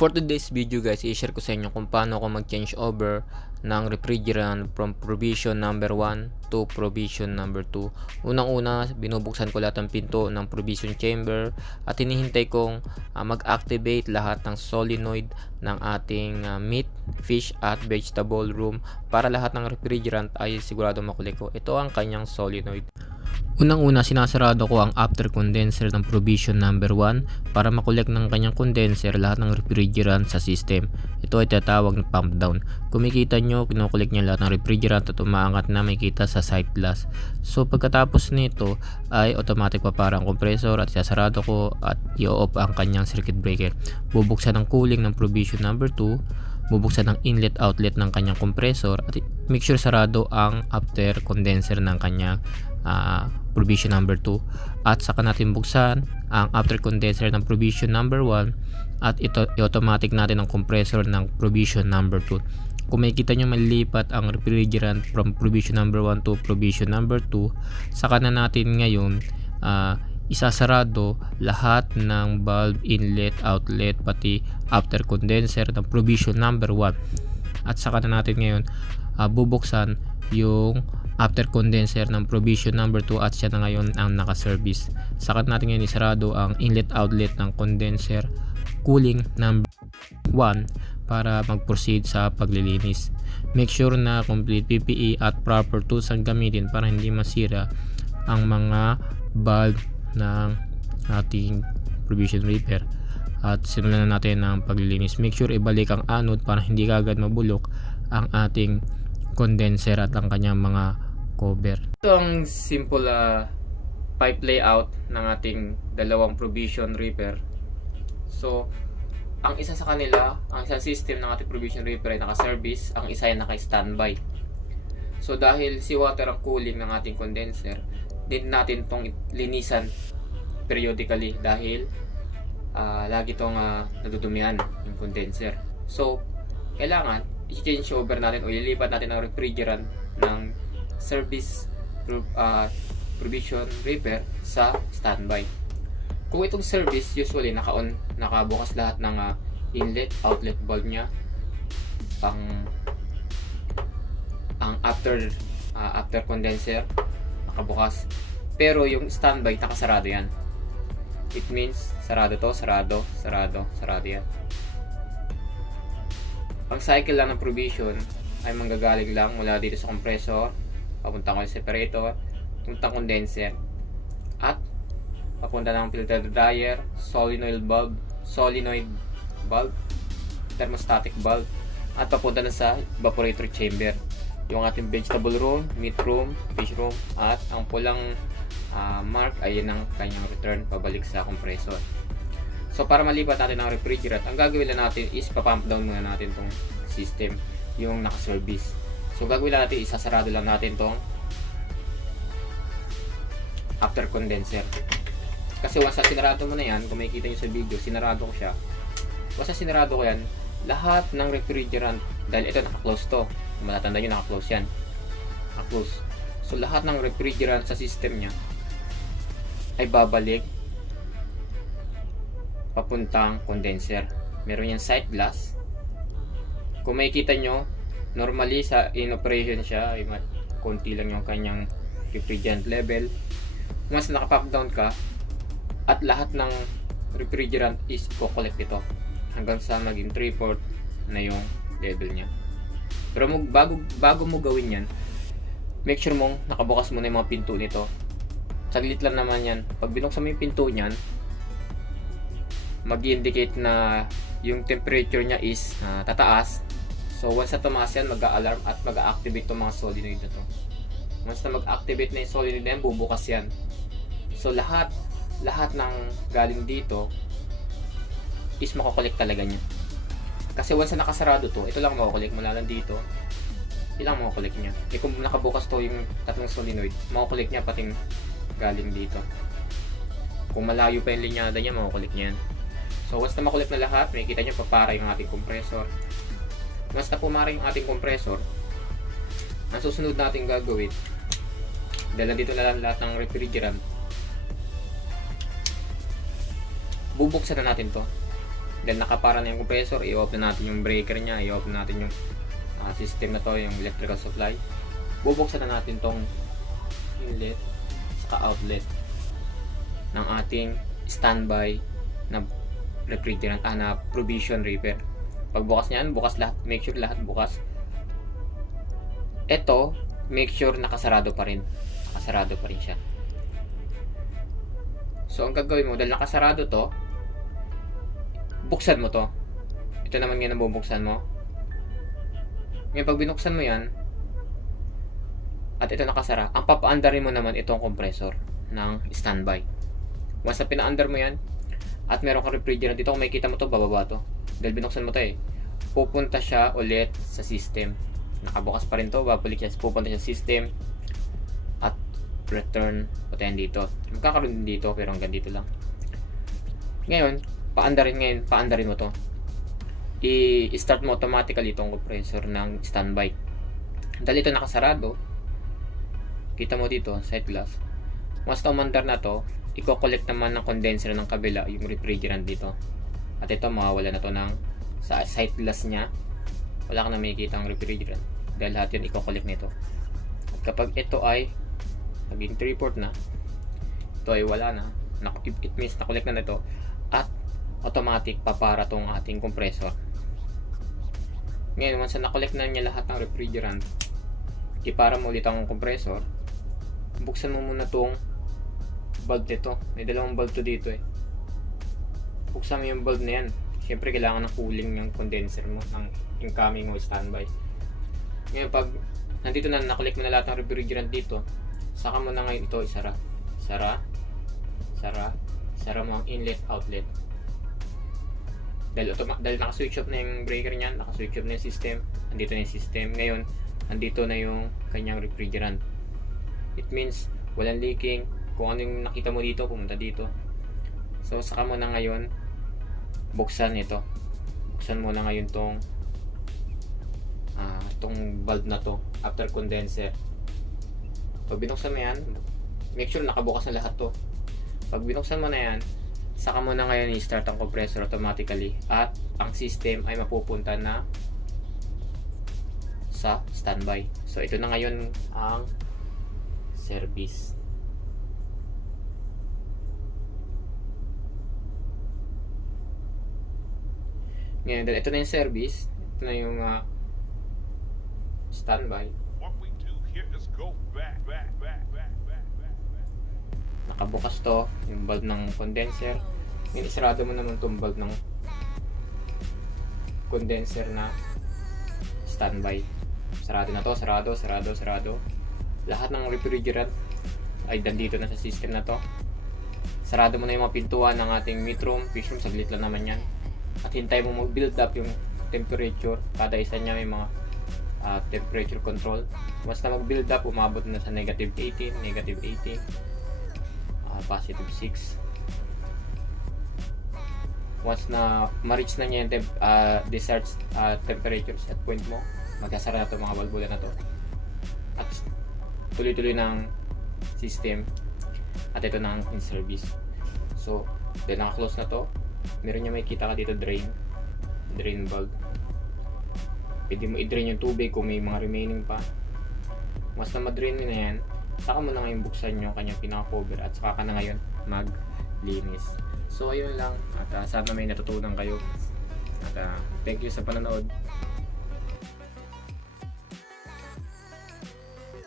For today's video guys, i-share ko sa inyo kung paano ako mag-change over ng refrigerant from provision number 1 to provision number 2. Unang-una, binubuksan ko lahat ng pinto ng provision chamber at hinihintay kong ah, mag-activate lahat ng solenoid ng ating ah, meat, fish at vegetable room para lahat ng refrigerant ay sigurado makulik ko. Ito ang kanyang solenoid. Unang-una, sinasarado ko ang after condenser ng provision number 1 para makolek ng kanyang condenser lahat ng refrigerant sa system. Ito ay tatawag na pump down. Kumikita nyo, kinukulik niya lahat ng refrigerant at umaangat na may kita sa sight glass. So pagkatapos nito ay automatic pa para ang compressor at sasarado ko at i-off ang kanyang circuit breaker. Bubuksan ang cooling ng provision number 2 bubuksan ang inlet outlet ng kanyang compressor at make sure sarado ang after condenser ng kanyang ah, provision number 2 at saka natin buksan ang after condenser ng provision number 1 at ito i-automatic natin ang compressor ng provision number 2 kung makikita nyo malilipat ang refrigerant from provision number 1 to provision number 2 saka na natin ngayon ah, isasarado lahat ng valve inlet outlet pati after condenser ng provision number 1 at saka na natin ngayon ah, bubuksan yung after condenser ng provision number 2 at siya na ngayon ang naka-service. Saka natin ngayon isarado ang inlet outlet ng condenser cooling number 1 para mag-proceed sa paglilinis. Make sure na complete PPE at proper tools ang gamitin para hindi masira ang mga valve ng ating provision repair. At simulan na natin ang paglilinis. Make sure ibalik ang anode para hindi kagad mabulok ang ating condenser at ang kanyang mga cover. Ito ang simple ah, pipe layout ng ating dalawang provision repair so ang isa sa kanila ang isang system ng ating provision repair ay naka-service ang isa ay naka-standby. So dahil si water ang cooling ng ating condenser din natin tong linisan periodically dahil ah, lagi tong ah, nadudumihan yung condenser. So, kailangan i-change over natin o ilipat natin ang refrigerant ng service ah, provision repair sa standby. Kung itong service, usually naka-on, nakabukas lahat ng ah, inlet, outlet valve niya. Ang ang after ah, after condenser nakabukas. Pero yung standby nakasarado yan. It means sarado to, sarado, sarado, sarado yan. Ang cycle lang ng provision ay manggagaling lang mula dito sa compressor, papunta ko sa separator, papunta condenser, at papunta ng filter dryer, solenoid bulb, solenoid bulb, thermostatic bulb, at papunta na sa evaporator chamber. Yung ating vegetable room, meat room, fish room, at ang pulang ah, mark ay yun ang kanyang return pabalik sa compressor. So para malipat natin ang refrigerant, ang gagawin natin is papump down muna natin tong system, yung naka-service. So gagawin lang natin, isasarado lang natin tong after condenser. Kasi once na sinarado mo na yan, kung makikita nyo sa video, sinarado ko siya. Once na sinarado ko yan, lahat ng refrigerant, dahil ito naka-close to, matatanda nyo naka-close yan. Naka-close. So lahat ng refrigerant sa system niya ay babalik papuntang condenser. Meron yan sight glass. Kung makikita nyo, normally sa in operation siya, ay mat- konti lang yung kanyang refrigerant level. Once nakapop down ka, at lahat ng refrigerant is ko-collect ito hanggang sa maging 3-4 na yung level niya. Pero mo, bago, bago mo gawin yan, make sure mong nakabukas mo na yung mga pinto nito. Saglit lang naman yan. Pag binuksan mo yung pinto niyan, mag-indicate na yung temperature niya is ah, tataas. So once na tumaas yan, mag-alarm at mag-activate itong mga solenoid na to. Once na mag-activate na yung solenoid na yan, bubukas yan. So lahat, lahat ng galing dito is makokollect talaga niya. Kasi once na nakasarado to, ito lang makokollect mula lang dito. Ilang makokollect niya. E kung nakabukas to yung tatlong solenoid, makokollect niya pating galing dito. Kung malayo pa yung linyada niya, makukulik niya yan. So, once na makulik na lahat, makikita niyo papara yung ating compressor. Na pumara yung ating compressor, ang susunod natin gagawin, dahil nandito na lang lahat ng refrigerant, bubuksan na natin to. Then nakapara na yung compressor, i-off na natin yung breaker niya, i-off na natin yung ah, system na to, yung electrical supply. Bubuksan na natin tong inlet saka outlet ng ating standby na refrigerant ah, na provision repair. Pagbukas niyan, bukas lahat, make sure lahat bukas. Ito, make sure nakasarado pa rin. Nakasarado pa rin siya. So, ang gagawin mo, dahil nakasarado to, buksan mo to. Ito naman ngayon ang bubuksan mo. Ngayon, pag binuksan mo yan, at ito nakasara, ang papaandarin mo naman itong compressor ng standby. Once na pinaandar mo yan, at meron kang refrigerant dito, kung makikita mo to, bababa to. Dahil binuksan mo to eh. Pupunta siya ulit sa system. Nakabukas pa rin to, babalik siya, pupunta siya sa system, at return, punta dito. Magkakaroon din dito, pero hanggang dito lang. Ngayon, paandarin ngayon, paandarin mo to. I-start mo automatically itong compressor ng standby. Dahil ito nakasarado, kita mo dito, side glass. Once umandar na to, i-collect naman ng condenser ng kabila, yung refrigerant dito. At ito, mawawala na to ng sa side glass niya. Wala ka na makikita ang refrigerant. Dahil lahat yun, i-collect nito. At kapag ito ay naging 3 port na, ito ay wala na. It means na-collect na nito. At automatic papara tong ating compressor. Ngayon, once na na-collect na niya lahat ng refrigerant, ipara mo ulit ang compressor, buksan mo muna tong bulb nito. May dalawang bulb to dito eh. Buksan mo yung bulb na yan. Siyempre, kailangan ng cooling yung condenser mo ng incoming o standby. Ngayon, pag nandito na, nakalik mo na lahat ng refrigerant dito, saka mo na ngayon ito isara. Sara, sara, sara mo ang inlet, outlet. Dahil, automa- dahil naka-switch off na yung breaker niyan, naka-switch off na yung system, andito na yung system. Ngayon, andito na yung kanyang refrigerant. It means, walang leaking. Kung ano yung nakita mo dito, pumunta dito. So, saka mo na ngayon, buksan ito. Buksan mo na ngayon tong ah, tong bulb na to after condenser. Pag binuksan mo yan, make sure nakabukas na lahat to. Pag binuksan mo na yan, saka mo na ngayon i-start ang compressor automatically at ang system ay mapupunta na sa standby. So, ito na ngayon ang service. Ngayon, dahil ito na yung service, ito na yung ah, standby. Nakabukas to, yung bulb ng condenser. Ngayon, isarado mo naman itong bulb ng condenser na standby. Sarado na to, sarado, sarado, sarado. Lahat ng refrigerant ay dandito na sa system na to. Sarado mo na yung mga pintuan ng ating meat room, fish room, saglit lang naman yan. At hintay mo mag-build up yung temperature. Kada isa niya may mga ah, temperature control. Na mag-build up, umabot na sa negative 18, negative 18, ah, positive 6. Once na ma-reach na niya yung temp, ah, desired ah, temperature set point mo, magkasara na to mga balbula na to. At tuloy-tuloy ng system at ito na ang in service. So, dahil naka-close na to, meron niya makikita ka dito drain, drain valve. Pwede mo i-drain yung tubig kung may mga remaining pa. Once na ma-drain mo na yan, saka mo na ngayon buksan yung kanyang pinaka-cover at saka ka na ngayon maglinis. So, ayun lang. At ah, sana may natutunan kayo. At ah, thank you sa panonood.